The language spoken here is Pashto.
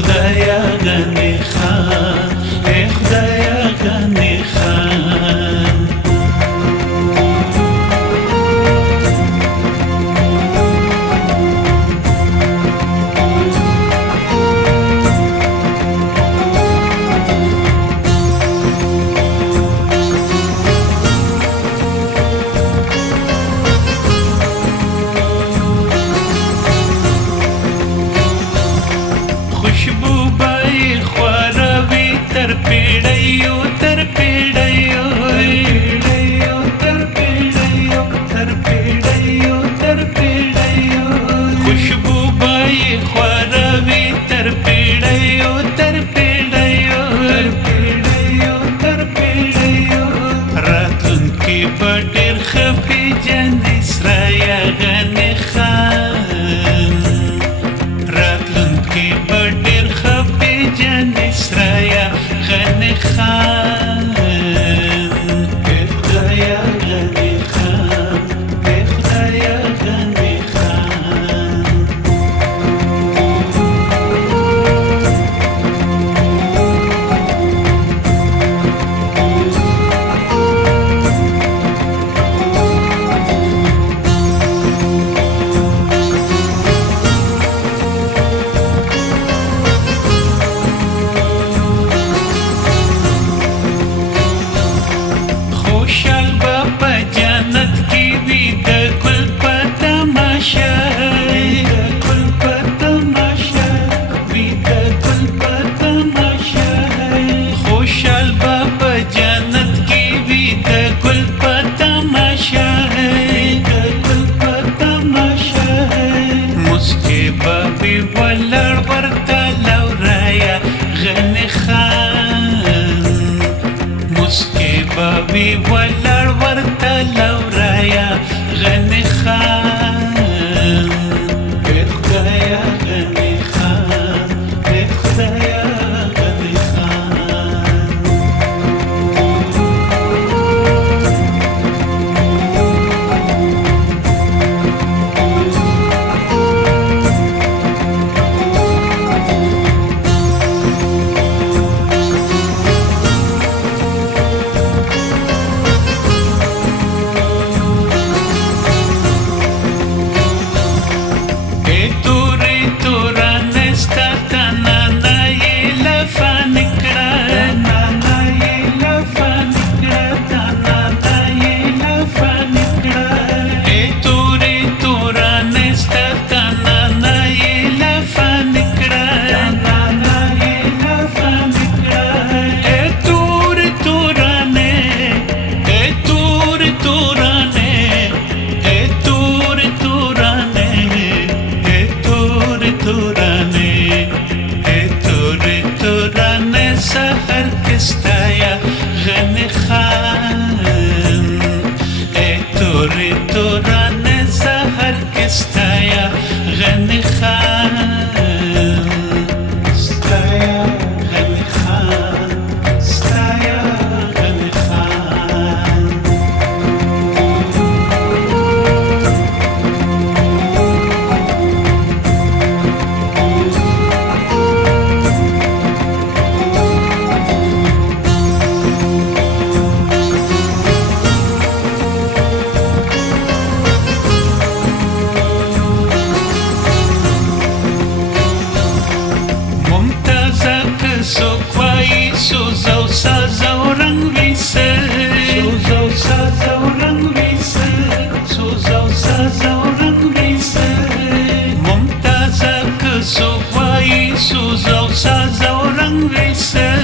خدایا غنی خان، ای خدایا غنی خان. خوشبو بای خوروی تر پیڑیو تر پیڑیو تر پیڑیو تر پیڑیو تر پیڑیو. خوشبو بای خوروی تر پیڑیو تر پیڑیو تر پیڑیو. راتلون کی بڑیر خفی جن اسرایا غنی خان. راتلون کی بڑیر خفی جن اسرایا غنی خان. ای خدایا غنی خان، ای خدایا غنی خان. خوشحال با جنت کی وی د ګل په تماشا، ګل په تماشا وی د ګل په تماشا. خوشحال با جنت کی وی د ګل په تماشا، ګل په تماشا. مسکي بابي ولړ ورته لورایا غنی خان. مسکي بابي ولړ ورته لورایا غنی خان. ای خدایا غنی خان، ای خدایا غنی خان. سحر کستایا غنی خان. ای توری تورانه سحر کستایا غنی خان. ستایا غنی خان، ستایا غنی خان. سوکوایی سوزو سازو رنگ ویسه، سوزو سازو رنگ ویسه، سوزو سازو رنگ ویسه. ممتازه که سوکوایی سوزو سازو رنگ ویسه.